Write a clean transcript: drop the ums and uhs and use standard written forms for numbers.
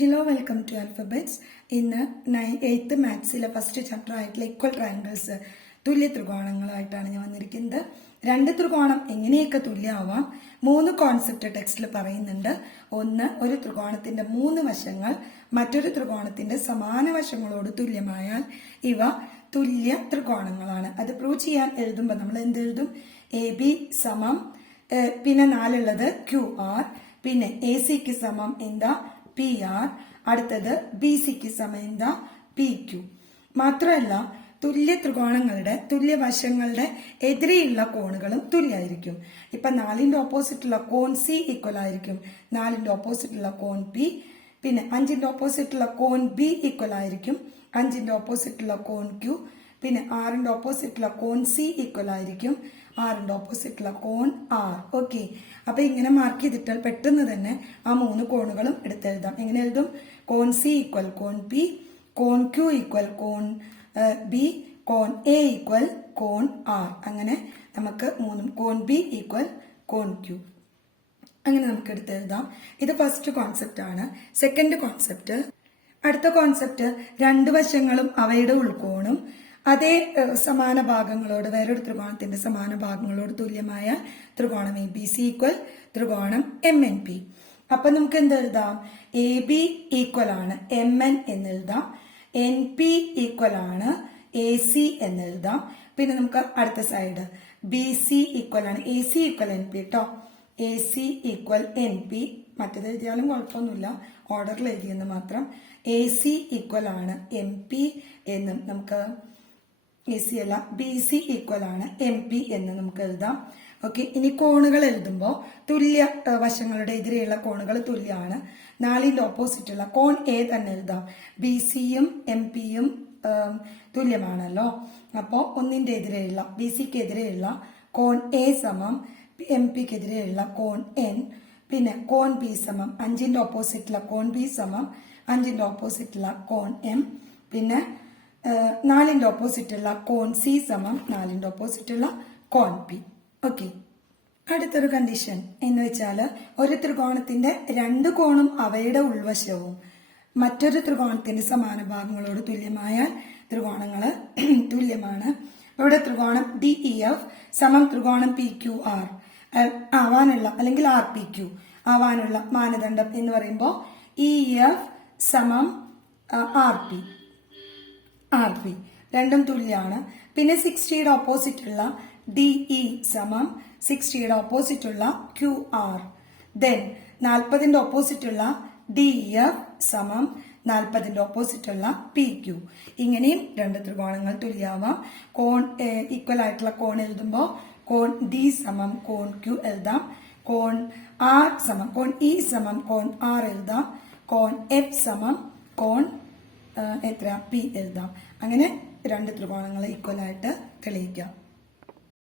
Hello welcome to alphabets. ഇന്ന് 8th മാത്സിലെ first chapter ആയിട്ടുള്ള ഈക്വൽ ട്രയാങ്കിൾസ് തുല്യ ത്രികോണങ്ങളായിട്ടാണ് ഞാൻ വന്നിരിക്കുന്നത്. രണ്ട് ത്രികോണം എങ്ങനെയൊക്കെ തുല്യമാവാം, 3 കോൺസെപ്റ്റ് ടെക്സ്റ്റിൽ പറയുന്നുണ്ട്. ഒന്ന്, ഒരു ത്രികോണത്തിന്റെ 3 വശങ്ങൾ മറ്റൊരു ത്രികോണത്തിന്റെ സമാന വശങ്ങളോട് തുല്യമായാൽ ഇവ തുല്യ ത്രികോണങ്ങളാണ്. അത് പ്രൂവ് ചെയ്യാൻ എഴുതുമ്പോൾ നമ്മൾ എന്തെഴുതും? AB സമം പിന്നെ 4 QR, പിന്നെ AC സമം എന്താ? PR, അടുത്തത് BC സമം എന്താ? PQ. മാത്രമല്ല തുല്യ ത്രികോണങ്ങളുടെ തുല്യ വശങ്ങളുടെ എതിരെയുള്ള കോണുകളും തുല്യമായിരിക്കും. ഇപ്പൊ 4ന്റെ ഓപ്പോസിറ്റുള്ള കോൺ C ഈക്വൽ ആയിരിക്കും 4ന്റെ ഓപ്പോസിറ്റുള്ള കോൺ P. പിന്നെ 5ന്റെ ഓപ്പോസിറ്റുള്ള കോൺ B ഈക്വൽ ആയിരിക്കും 5ന്റെ ഓപ്പോസിറ്റുള്ള കോൺ Q. പിന്നെ 6ന്റെ ഓപ്പോസിറ്റുള്ള കോൺ C ഈക്വൽ ആയിരിക്കും 6ന്റെ ഓപ്പോസിറ്റുള്ള കോൺ R. ഓക്കെ, അപ്പൊ ഇങ്ങനെ മാർക്ക് ചെയ്തിട്ടാൽ പെട്ടെന്ന് തന്നെ ആ 3 കോണുകളും എടുത്തെഴുതാം. എങ്ങനെ എഴുതും? കോൺ C ഈക്വൽ കോൺ P, കോൺ Q ഈക്വൽ കോൺ B, കോൺ A ഈക്വൽ കോൺ R. അങ്ങനെ നമുക്ക് കോൺ B ഈക്വൽ കോൺ Q. അങ്ങനെ നമുക്ക് എടുത്തെഴുതാം. ഇത് ഫസ്റ്റ് കോൺസെപ്റ്റ് ആണ്. സെക്കൻഡ് കോൺസെപ്റ്റ്, അടുത്ത കോൺസെപ്റ്റ്, രണ്ട് വശങ്ങളും അവയുടെ ഉൾക്കോണും അതേ സമാന ഭാഗങ്ങളോട്, വേറൊരു ത്രികോണത്തിന്റെ സമാന ഭാഗങ്ങളോട് തുല്യമായ ത്രികോണം ABC ഈക്വൽ ത്രികോണം MNP. അപ്പൊ നമുക്ക് എന്തെഴുതാം? AB ഈക്വൽ ആണ് MN എന്നെഴുതാം, NP ഈക്വൽ ആണ് AC എന്നെഴുതാം. പിന്നെ നമുക്ക് അടുത്ത സൈഡ് BC ഈക്വൽ ആണ് AC ഈക്വൽ NP കേട്ടോ. AC ഈക്വൽ NP, മറ്റേത് എഴുതിയാലും കുഴപ്പമൊന്നുമില്ല, ഓർഡറിൽ എഴുതിയെന്ന് മാത്രം. AC ഈക്വൽ ആണ് MP എന്നും നമുക്ക് AC അല്ല BC ഈക്വൽ ആണ് MP എന്ന് നമുക്ക് എഴുതാം. ഓക്കെ, ഇനി കോണുകൾ എഴുതുമ്പോൾ തുല്യ വശങ്ങളുടെ എതിരെയുള്ള കോണുകൾ തുല്യമാണ്. 4ന്റെ ഓപ്പോസിറ്റുള്ള കോൺ A തന്നെ എഴുതാം. BCയും MPയും തുല്യമാണല്ലോ. അപ്പോൾ ഒന്നിന്റെ എതിരെയുള്ള BCക്ക് എതിരെയുള്ള കോൺ A സമം MPക്ക് എതിരെയുള്ള കോൺ N. പിന്നെ കോൺ B സമം 5ന്റെ ഓപ്പോസിറ്റുള്ള കോൺ B സമം 5ന്റെ ഓപ്പോസിറ്റുള്ള കോൺ M. പിന്നെ 4ന്റെ ഓപ്പോസിറ്റുള്ള കോൺ C സമം 4ന്റെ ഓപ്പോസിറ്റുള്ള കോൺ P. ഓക്കെ, അടുത്തൊരു കണ്ടീഷൻ എന്ന് വെച്ചാൽ ഒരു ത്രികോണത്തിന്റെ 2 കോണും അവയുടെ ഉൾവശവും മറ്റൊരു ത്രികോണത്തിന്റെ സമാന ഭാഗങ്ങളോട് തുല്യമായാൽ ത്രികോണങ്ങള് തുല്യമാണ്. ഇവിടെ ത്രികോണം DEF സമം ത്രികോണം PQR ആവാനുള്ള അല്ലെങ്കിൽ RPQ ആവാനുള്ള മാനദണ്ഡം എന്ന് പറയുമ്പോൾ EF സമം RP രണ്ടും തുല്യമാണ്. പിന്നെ 60യുടെ ഓപ്പോസിറ്റുള്ള DE സമം 60യുടെ ഓപ്പോസിറ്റുള്ള QR. ദെൻ 40ന്റെ ഓപ്പോസിറ്റുള്ള DEF സമം 40ന്റെ ഓപ്പോസിറ്റുള്ള PQ. ഇങ്ങനെയും രണ്ട് ത്രികോണങ്ങൾ തുല്യമാവാം. കോൺ ഈക്വൽ ആയിട്ടുള്ള കോൺ എഴുതുമ്പോൾ കോൺ D സമം കോൺ Q എഴുതാം, കോൺ R സമം കോൺ E സമം കോൺ R എഴുതാം, കോൺ F സമം കോൺ P എഴുതാം. അങ്ങനെ രണ്ട് ത്രികോണങ്ങൾ ഈക്വൽ ആയിട്ട് തെളിയിക്കാം.